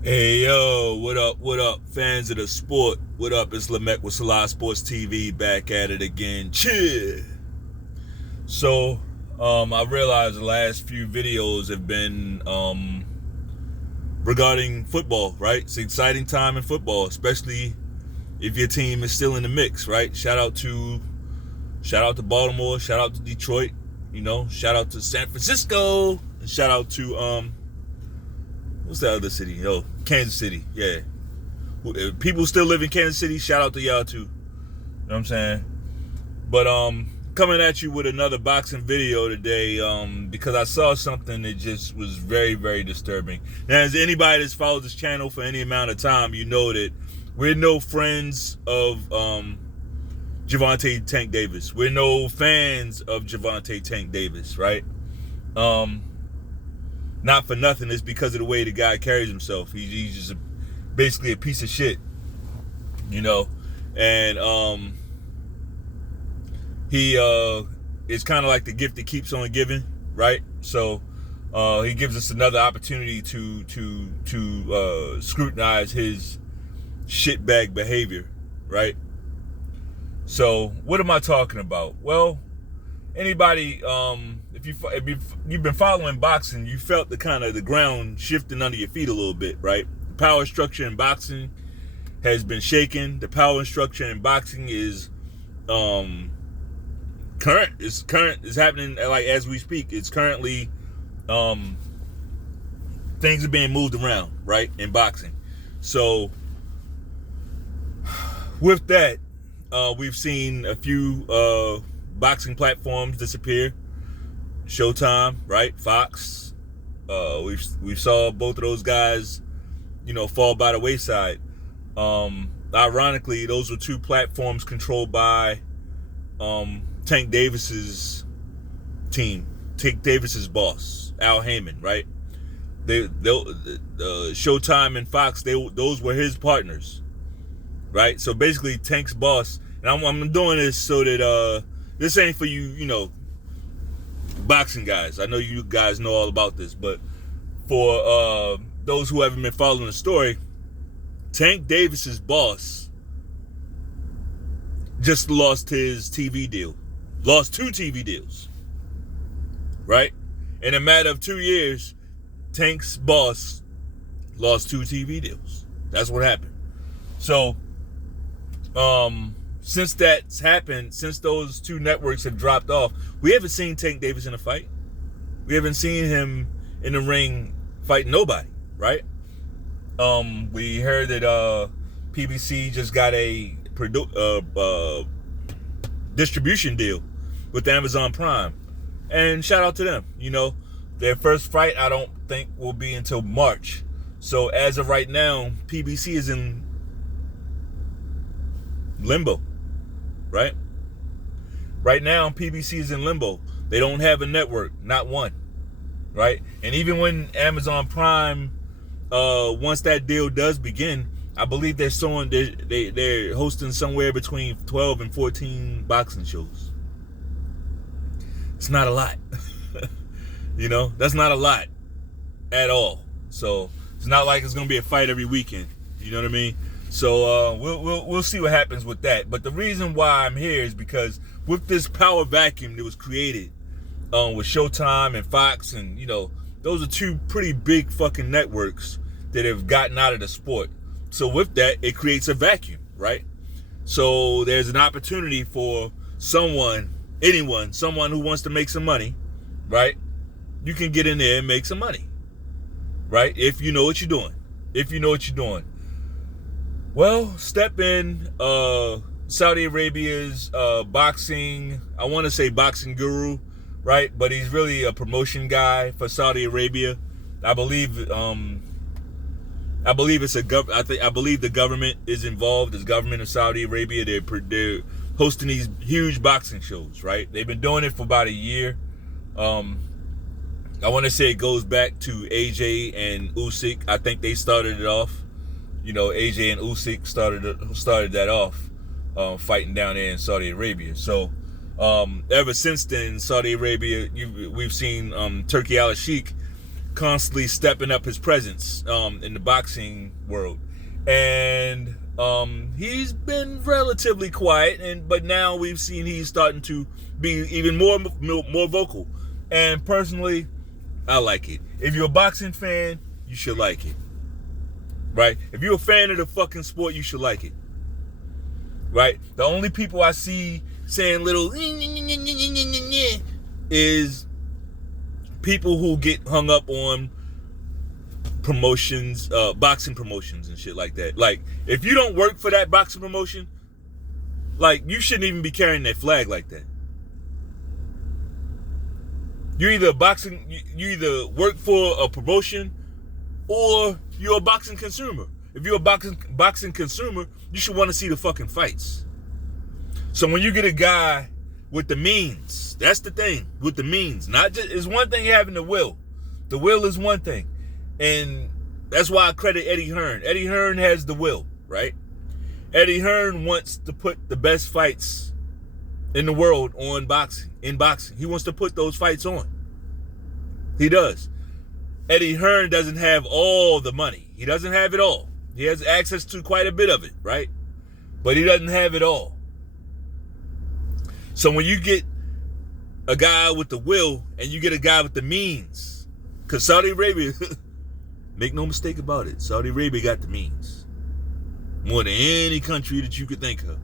Hey yo, what up, fans of the sport? What up, it's Lamech with selahsportstv back at it again. Cheer! So, I realized the last few videos have been regarding football, right? It's an exciting time in football, especially if your team is still in the mix, right? Shout out to Baltimore, shout out to Detroit, shout out to San Francisco, and shout out to what's that other city? Oh, Kansas City. Yeah. If people still live in Kansas City, shout out to y'all too. You know what I'm saying? But coming at you with another boxing video today, because I saw something that just was very, very disturbing. Now, as anybody that's followed this channel for any amount of time, you know that we're no friends of Gervonta Tank Davis. We're no fans of Gervonta Tank Davis, right? Not for nothing, it's because of the way the guy carries himself. He's just basically a piece of shit, and he is kind of like the gift that keeps on giving, right? So he gives us another opportunity to scrutinize his shitbag behavior, right? So what am I talking about? Well, anybody, if you've been following boxing, you felt the ground shifting under your feet a little bit, right? The power structure in boxing has been shaken. The power structure in boxing is current. It's happening like as we speak. It's currently things are being moved around, right, in boxing. So with that, we've seen a few boxing platforms disappear. Showtime, right? Fox. We saw both of those guys, fall by the wayside. Ironically, those were two platforms controlled by Tank Davis's team, Tank Davis's boss, Al Heyman, right? The Showtime and Fox, those were his partners, right? So basically, Tank's boss, and I'm doing this so that this ain't for you, boxing guys. I know you guys know all about this, but for those who haven't been following the story, Tank Davis's boss just lost his TV deal, lost 2 TV deals, right? In a matter of 2 years, Tank's boss lost 2 TV deals. That's what happened. So, since that's happened, since those 2 networks have dropped off, we haven't seen Tank Davis in a fight. We haven't seen him in the ring fighting nobody, right? We heard that PBC just got a distribution deal with Amazon Prime, and shout out to them. Their first fight I don't think will be until March. So as of right now, PBC is in limbo, right? Right now, PBC is in limbo. They don't have a network, not one, right? And even when Amazon Prime, once that deal does begin, I believe they're hosting somewhere between 12 and 14 boxing shows. It's not a lot. That's not a lot at all. So it's not like it's gonna be a fight every weekend. You know what I mean? So we'll see what happens with that. But the reason why I'm here is because with this power vacuum that was created with Showtime and Fox, and those are 2 pretty big fucking networks that have gotten out of the sport. So with that, it creates a vacuum, right? So there's an opportunity for someone who wants to make some money, right? You can get in there and make some money, right? If you know what you're doing. Well, step in Saudi Arabia's boxing, I want to say boxing guru, right? But he's really a promotion guy for Saudi Arabia. I believe it's I believe the government is involved. The government of Saudi Arabia, they're hosting these huge boxing shows, right? They've been doing it for about a year. I want to say it goes back to AJ and Usyk. I think they started it off. AJ and Usyk started that off, fighting down there in Saudi Arabia. So ever since then, Saudi Arabia, we've seen Turki Al-Sheikh constantly stepping up his presence in the boxing world. And he's been relatively quiet, but now we've seen he's starting to be even more vocal. And personally, I like it. If you're a boxing fan, you should like it. Right? If you're a fan of the fucking sport, you should like it. Right? The only people I see saying little is people who get hung up on promotions, boxing promotions and shit like that. Like, if you don't work for that boxing promotion, like, you shouldn't even be carrying that flag like that. You either work for a promotion or you're a boxing consumer. If you're a boxing consumer, you should want to see the fucking fights. So when you get a guy with the means, that's the thing, with the means. Not just, it's one thing having the will. The will is one thing. And that's why I credit Eddie Hearn. Eddie Hearn has the will, right? Eddie Hearn wants to put the best fights in the world in boxing. He wants to put those fights on. He does. Eddie Hearn doesn't have all the money. He doesn't have it all. He has access to quite a bit of it, right? But he doesn't have it all. So when you get a guy with the will and you get a guy with the means, because Saudi Arabia, make no mistake about it, Saudi Arabia got the means. More than any country that you could think of.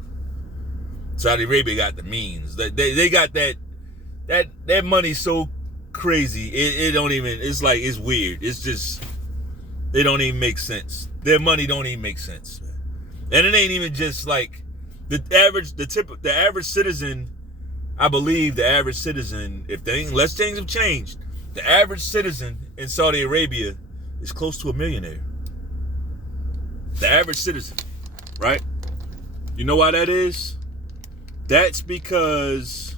Saudi Arabia got the means. They got that money so crazy. It don't even, it's like, it's weird. It's just, it don't even make sense. Their money don't even make sense. And it ain't even just like the average citizen. I believe the average citizen, unless things have changed, the average citizen in Saudi Arabia is close to $1 millionaire. The average citizen, right? You know why that is? That's because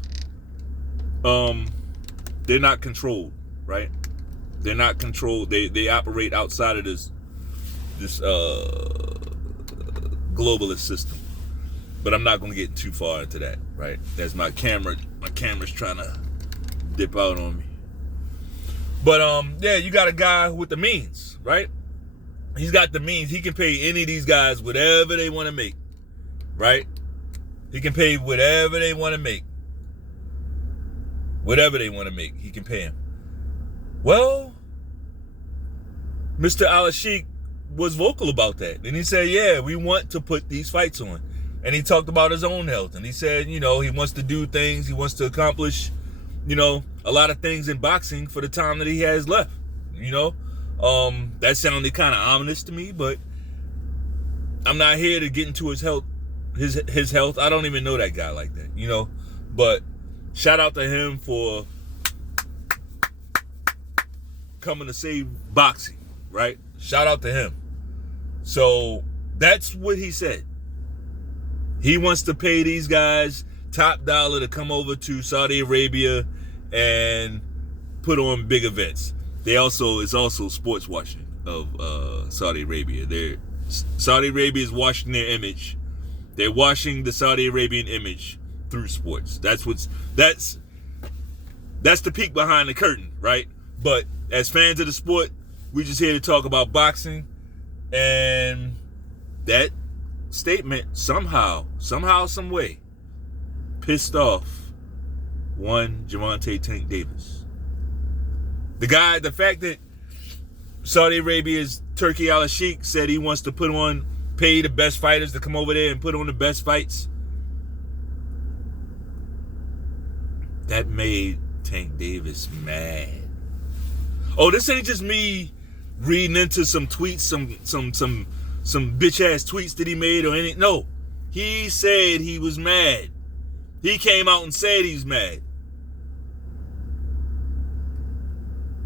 they're not controlled, right? They're not controlled. They operate outside of this globalist system. But I'm not going to get too far into that, right? That's my camera's trying to dip out on me. But yeah, you got a guy with the means, right? He's got the means. He can pay any of these guys whatever they want to make, right? He can pay whatever they want to make. Whatever they want to make, he can pay him. Well, Mr. Al-Sheikh was vocal about that. And he said, yeah, we want to put these fights on. And he talked about his own health. And he said, he wants to do things. He wants to accomplish, a lot of things in boxing for the time that he has left. That sounded kind of ominous to me, but I'm not here to get into his health. His health. I don't even know that guy like that, But shout out to him for coming to save boxing, right? Shout out to him. So that's what he said. He wants to pay these guys top dollar to come over to Saudi Arabia and put on big events. It's also sports washing of Saudi Arabia. Saudi Arabia is washing their image. They're washing the Saudi Arabian image through sports. That's the peek behind the curtain, right? But as fans of the sport, we're just here to talk about boxing, and that statement somehow, some way, pissed off one Gervonta Tank Davis. The fact that Saudi Arabia's Turki Al-Sheikh said he wants to pay the best fighters to come over there and put on the best fights, that made Tank Davis mad. Oh, this ain't just me reading into some tweets, some bitch ass tweets that he made or anything. No, he said he was mad. He came out and said he's mad.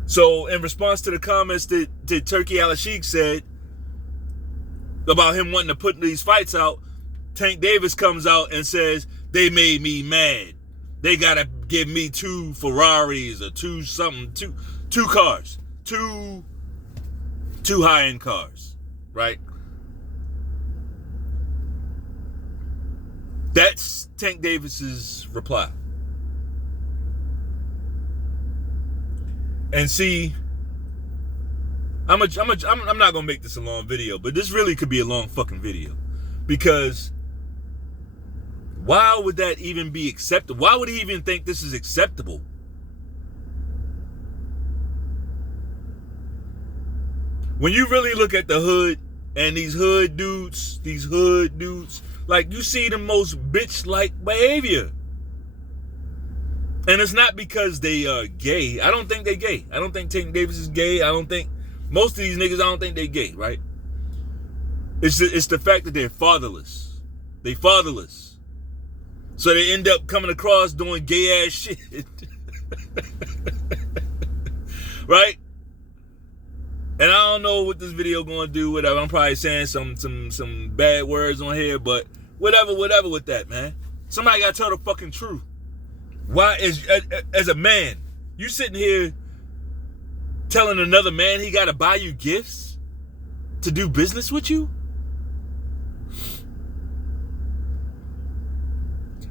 So in response to the comments that Turki Al-Sheikh said about him wanting to put these fights out, Tank Davis comes out and says, they made me mad. They gotta give me 2 Ferraris or 2 cars, two high-end cars, right? That's Tank Davis's reply. And see, I'm not gonna make this a long video, but this really could be a long fucking video, because why would that even be acceptable? Why would he even think this is acceptable? When you really look at the hood and these hood dudes, like, you see the most bitch-like behavior. And it's not because they are gay. I don't think they gay. I don't think Tank Davis is gay. I don't think most of these niggas, I don't think they gay, right? It's the fact that they're fatherless. They fatherless. So they end up coming across doing gay ass shit. Right? And I don't know what this video gonna do, whatever. I'm probably saying some bad words on here, but whatever with that, man. Somebody gotta tell the fucking truth. Why as a man, you sitting here telling another man he gotta buy you gifts to do business with you?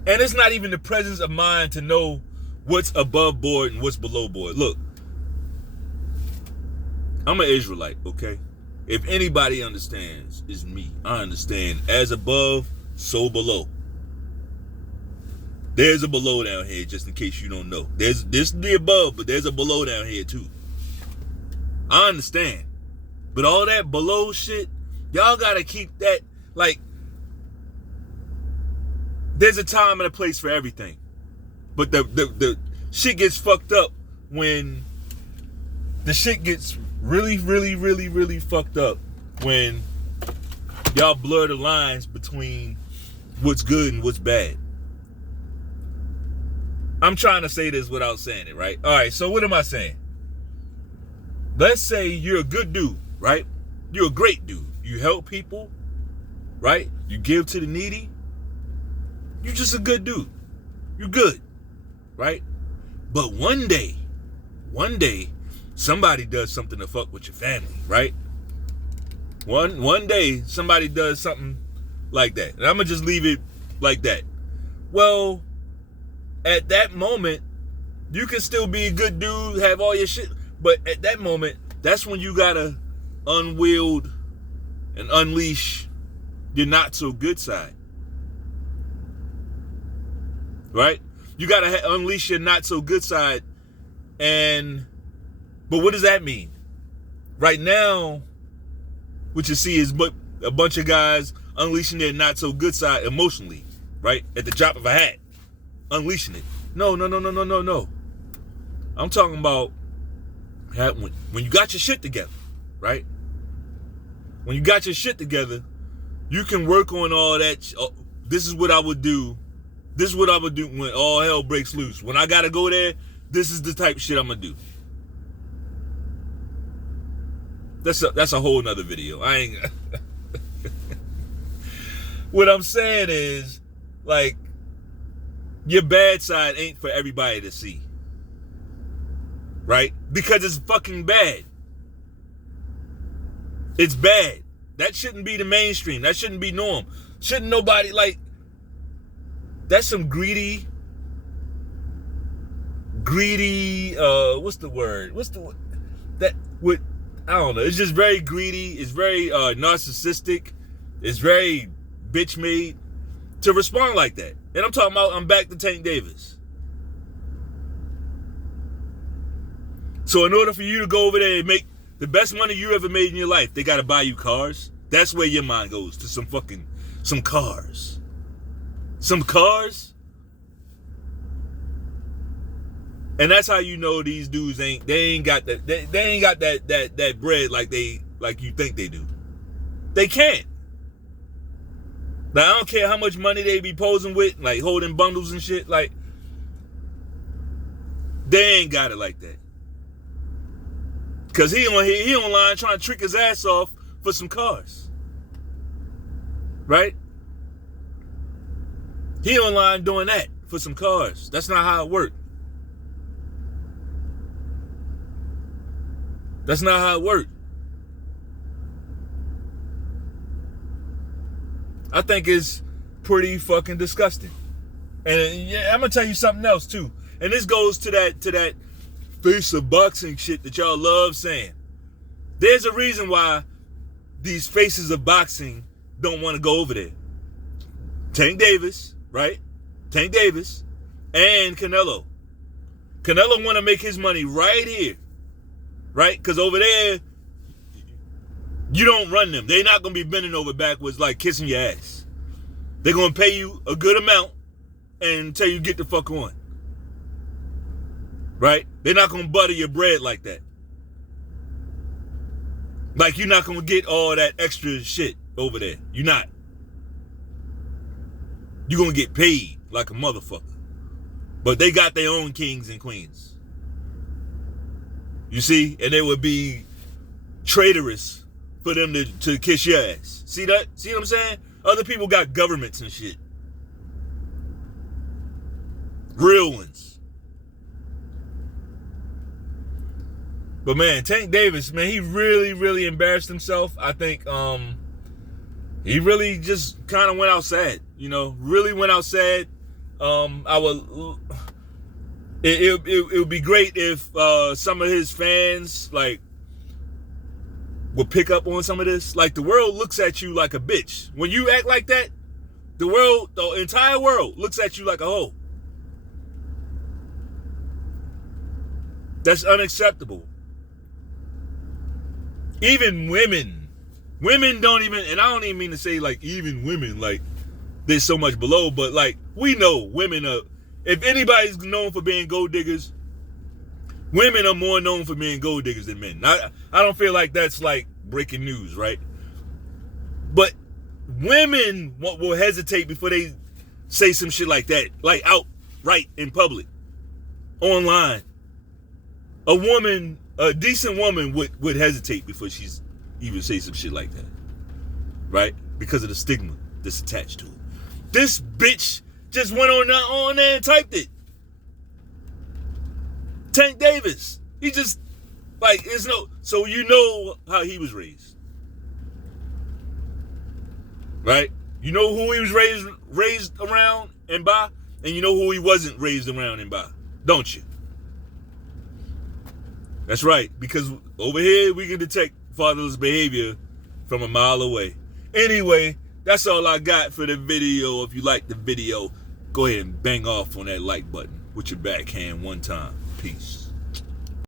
And it's not even the presence of mind to know what's above board and what's below board. Look, I'm an Israelite, okay? If anybody understands, it's me. I understand. As above, so below. There's a below down here, just in case you don't know. There's the above, but there's a below down here too. I understand. But all that below shit, y'all gotta keep that, like, there's a time and a place for everything. But the shit gets fucked up when the shit gets really fucked up when y'all blur the lines between what's good and what's bad. I'm trying to say this without saying it, right? All right, so what am I saying? Let's say you're a good dude, right? You're a great dude. You help people, right? You give to the needy. You're just a good dude. You're good, right? But one day, somebody does something to fuck with your family, right? One day, somebody does something like that. And I'm going to just leave it like that. Well, at that moment, you can still be a good dude, have all your shit. But at that moment, that's when you got to unwield and unleash your not so good side. Right? You got to unleash your not so good side. But what does that mean? Right now, what you see is a bunch of guys unleashing their not so good side emotionally, right? At the drop of a hat. Unleashing it. No. I'm talking about when you got your shit together, right? When you got your shit together, you can work on all that. This is what I would do. This is what I would do when all hell breaks loose. When I gotta go there, this is the type of shit I'm gonna do. That's a whole nother video. I ain't. What I'm saying is, like, your bad side ain't for everybody to see. Right? Because it's fucking bad. It's bad. That shouldn't be the mainstream. That shouldn't be norm. Shouldn't nobody, like, that's some greedy, what's the word? I don't know. It's just very greedy. It's very narcissistic. It's very bitch made to respond like that. And I'm talking about, I'm back to Tank Davis. So in order for you to go over there and make the best money you ever made in your life, they got to buy you cars. That's where your mind goes, to some cars. Some cars? And that's how you know these dudes ain't got that they ain't got that bread like you think they do. They can't. Now, I don't care how much money they be posing with, like holding bundles and shit, like, they ain't got it like that. Cause he online trying to trick his ass off for some cars. Right? He online doing that for some cars. That's not how it works. That's not how it works. I think it's pretty fucking disgusting. And yeah, I'm gonna tell you something else too. And this goes to that face of boxing shit that y'all love saying. There's a reason why these faces of boxing don't want to go over there. Tank Davis, right? Tank Davis and Canelo. Canelo want to make his money right here, right? Because over there, you don't run them. They're not going to be bending over backwards like kissing your ass. They're going to pay you a good amount and tell you get the fuck on. Right? They're not going to butter your bread like that. Like you're not going to get all that extra shit over there. You're not. You're going to get paid like a motherfucker. But they got their own kings and queens. You see? And it would be traitorous for them to kiss your ass. See that? See what I'm saying? Other people got governments and shit. Real ones. But man, Tank Davis, man, he really, really embarrassed himself. I think he really just kind of went out sad. You know, really went out sad. It would be great if some of his fans like would pick up on some of this. Like the world looks at you like a bitch. When you act like that, the entire world looks at you like a hoe. That's unacceptable. Even women don't even, and I don't even mean to say like even women, like they're so much below, but like we know women are, if anybody's known for being gold diggers, women are more known for being gold diggers than men. I don't feel like that's like breaking news, right? But women will hesitate before they say some shit like that, like outright in public, online. A decent woman would hesitate before she's even say some shit like that, right? Because of the stigma that's attached to it. This bitch just went on there and typed it. Tank Davis. He just, like, so you know how he was raised. Right? You know who he was raised around and by, and you know who he wasn't raised around and by, don't you? That's right, because over here we can detect fatherless behavior from a mile away. Anyway, that's all I got for the video. If you like the video, go ahead and bang off on that like button with your backhand one time. Peace.